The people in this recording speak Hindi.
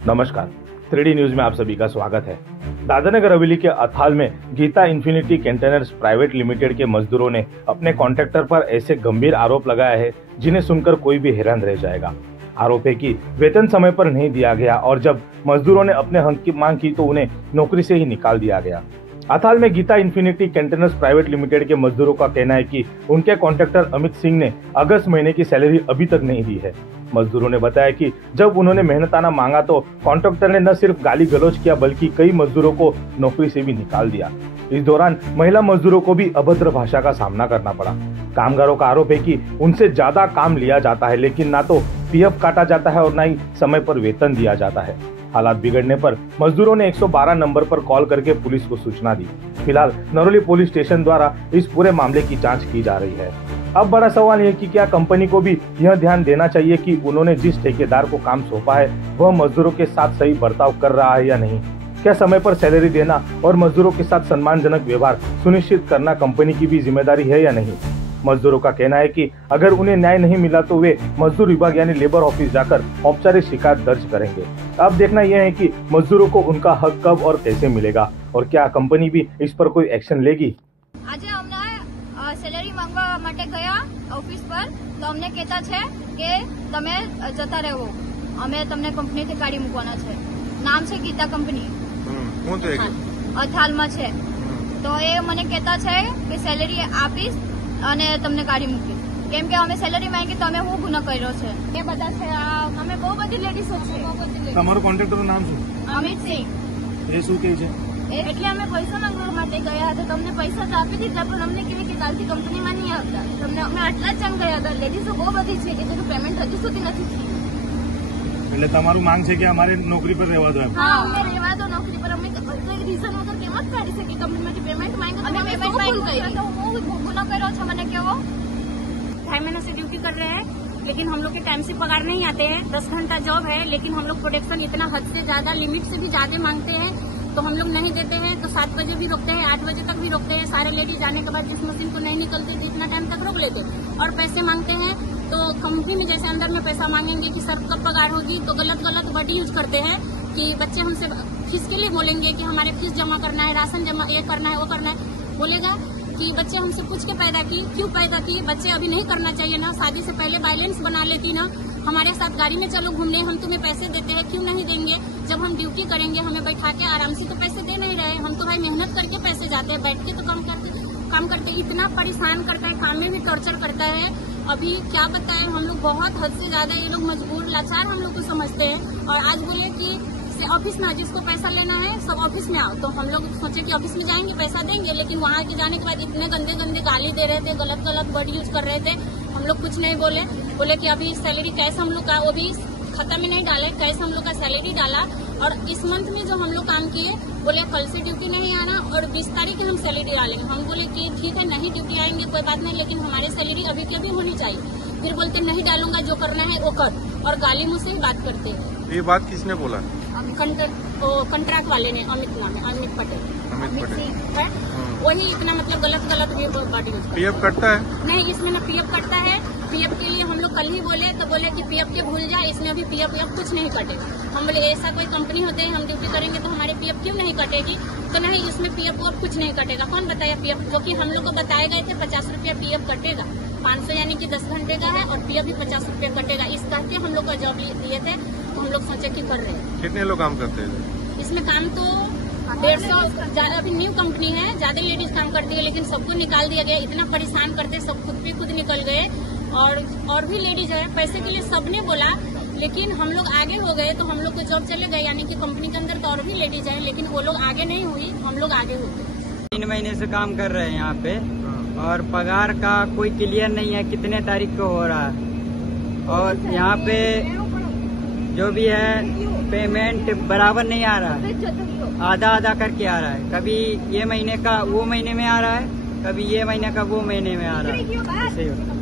नमस्कार, 3D न्यूज में आप सभी का स्वागत है। दादरनगर हवेली के अथाल में Geeta Infinity Containers Private Limited के मजदूरों ने अपने कॉन्ट्रैक्टर पर ऐसे गंभीर आरोप लगाया है जिन्हें सुनकर कोई भी हैरान रह जाएगा। आरोप है कि वेतन समय पर नहीं दिया गया और जब मजदूरों ने अपने हक की मांग की तो उन्हें नौकरी से ही निकाल दिया गया। अथाल में Geeta Infinity Containers Private Limited के मजदूरों का कहना है कि उनके कॉन्ट्रैक्टर अमित सिंह ने अगस्त महीने की सैलरी अभी तक नहीं दी है। मजदूरों ने बताया कि जब उन्होंने मेहनताना मांगा तो कॉन्ट्रैक्टर ने न सिर्फ गाली गलौज किया बल्कि कई मजदूरों को नौकरी से भी निकाल दिया। इस दौरान महिला मजदूरों को भी अभद्र भाषा का सामना करना पड़ा। कामगारों का आरोप है कि उनसे ज्यादा काम लिया जाता है लेकिन ना तो पीएफ काटा जाता है और न ही समय पर वेतन दिया जाता है। हालात बिगड़ने पर मजदूरों ने 112 नंबर पर कॉल करके पुलिस को सूचना दी। फिलहाल नरोली पुलिस स्टेशन द्वारा इस पूरे मामले की जांच की जा रही है। अब बड़ा सवाल यह कि क्या कंपनी को भी यह ध्यान देना चाहिए कि उन्होंने जिस ठेकेदार को काम सौंपा है वह मजदूरों के साथ सही बर्ताव कर रहा है या नहीं। क्या समय पर सैलरी देना और मजदूरों के साथ सम्मानजनक व्यवहार सुनिश्चित करना कंपनी की भी जिम्मेदारी है या नहीं। मजदूरों का कहना है कि अगर उन्हें न्याय नहीं मिला तो वे मजदूर विभाग यानी लेबर ऑफिस जाकर औपचारिक शिकायत दर्ज करेंगे। अब देखना यह है कि मजदूरों को उनका हक कब और कैसे मिलेगा और क्या कंपनी भी इस पर कोई एक्शन लेगी। आज हमने सैलरी मांगवा माटे गया ऑफिस पर तो अમને કહેતા છે કે તમે જતા રહો, અમે તમને કંપનીથી કાઢી મૂકવાના છે। નામ છે ગીતા કંપની, અથાલમાં છે। તો એ મને કહેતા છે કે સેલેરી આપીશ અને તમને કાઢી મૂકીશ કેમ કે અમે સેલેરી માંગી તો અમે હું ગુનો કર્યો છે એ બધા છે। અમે બહુ બધી લેડીઝો છે। તમારું કોન્ટ્રાક્ટરનું નામ શું? અમિત સિંહ। એ શું કહે છે? એટલે અમે પૈસા માંગવા માટે ગયા હતા તો અમને પૈસા તો આપી દીધા પણ અમને કેવી કે કાલથી કંપનીમાં નહીં આવતા। તમને અમે આટલા જ જણ ગયા હતા। લેડીઝો બહુ બધી છે કે તેનું પેમેન્ટ હજુ સુધી નથી થયું। એટલે તમારું માંગ છે કે અમારે નોકરી પર રહેવા દો। હા, અમને રહેવા દો નોકરી પર। અમે કોઈ રીઝન વગર કેમ જ કાઢી શકીએ કંપનીમાંથી પેમેન્ટ માંગ્યું? અમે પેમેન્ટ માંગ્યું તો હું ગુનો કર્યો છે મને કેવો? 2.5 महीने से ड्यूटी कर रहे हैं लेकिन हम लोग के टाइम से पगार नहीं आते हैं। 10 घंटा जॉब है लेकिन हम लोग प्रोडक्शन इतना हद से ज्यादा लिमिट से भी ज्यादा मांगते हैं तो हम लोग नहीं देते हैं। तो 7 बजे भी रोकते हैं, 8 बजे तक भी रोकते हैं। सारे लेडीज जाने के बाद जिस मशीन को नहीं निकलते इतना टाइम तक रोक लेते और पैसे मांगते हैं। तो कंपनी में जैसे अंदर में पैसा मांगेंगे कि सर कब पगार होगी तो गलत वर्ड यूज करते हैं कि बच्चे हमसे फीस के लिए बोलेंगे कि हमारे फीस जमा करना है, राशन जमा ये करना है वो करना है। बोलेगा कि बच्चे हमसे पूछ के पैदा की, क्यों पैदा की? बच्चे अभी नहीं करना चाहिए ना, शादी से पहले बैलेंस बना लेती ना। हमारे साथ गाड़ी में चलो घूमने, हम तुम्हें पैसे देते हैं, क्यों नहीं देंगे? जब हम ड्यूटी करेंगे हमें बैठा के आराम से तो पैसे दे नहीं रहे। हम तो भाई मेहनत करके पैसे जाते हैं, बैठ के तो काम करते। इतना परेशान करता है, काम में भी टॉर्चर करता है। अभी क्या बताएं, हम लोग बहुत हद से ज्यादा ये लोग मजबूर लाचार हम लोग को समझते हैं। और आज बोले कि ऑफिस में जिसको पैसा लेना है सब ऑफिस में आओ, तो हम लोग सोचे कि ऑफिस में जाएंगे पैसा देंगे, लेकिन वहाँ के जाने के बाद इतने गंदे गाली दे रहे थे, गलत वर्ड यूज कर रहे थे। हम लोग कुछ नहीं बोले कि अभी सैलरी कैश हम लोग का वो भी खाता में नहीं डाले, कैश हम लोग का सैलरी डाला। और इस मंथ में जो हम लोग काम किए बोले कल से ड्यूटी नहीं आना और 20 तारीख की हम सैलरी डालेंगे। हम बोले कि ठीक है नहीं ड्यूटी आएंगे कोई बात नहीं, लेकिन हमारी सैलरी अभी की अभी होनी चाहिए। फिर बोलते नहीं डालूंगा, जो करना है वो कर, और गाली मुझसे ही बात करते हैं। ये बात किसने बोला? कंट्रैक्ट वाले ने, अमित पटेल है। वही इतना मतलब गलत बात। पीएफ कटता है? नहीं, इसमें ना पीएफ कटता है। पीएफ के लिए हम लोग कल ही बोले तो बोले कि पीएफ के भूल जाए, इसमें अभी पीएफ कुछ नहीं कटेगा। हम बोले ऐसा कोई कंपनी होते हैं हम ड्यूटी करेंगे तो हमारे पीएफ क्यों नहीं कटेगी? तो नहीं, इसमें पीएफ अब कुछ नहीं कटेगा। कौन बताया पीएफ? क्योंकि हम लोग को बताए गए थे 50 रुपया पीएफ कटेगा, 500 यानी कि 10 घंटे का है, और पीएफ भी 50 रुपया कटेगा। इस करके हम लोग को जॉब दिए थे तो हम लोग सोचे कि कर रहे हैं। कितने लोग काम करते हैं इसमें? काम तो 150 ज्यादा, अभी न्यू कंपनी है, ज्यादा लेडीज काम करती है लेकिन सबको निकाल दिया गया। इतना परेशान करते सब खुद निकल गए और भी लेडीज है। पैसे के लिए सबने बोला लेकिन हम लोग आगे हो गए तो हम लोग को जॉब चले गए, यानी कि कंपनी के अंदर तो और भी लेडीज है लेकिन वो लोग आगे नहीं हुई, हम लोग आगे हो गए। 3 महीने से काम कर रहे हैं यहाँ पे और पगार का कोई क्लियर नहीं है कितने तारीख को हो रहा है। और यहाँ पे जो भी है पेमेंट बराबर नहीं आ रहा है, आधा करके आ रहा है। कभी ये महीने का वो महीने में आ रहा है, कभी ये महीने का वो महीने में आ रहा है।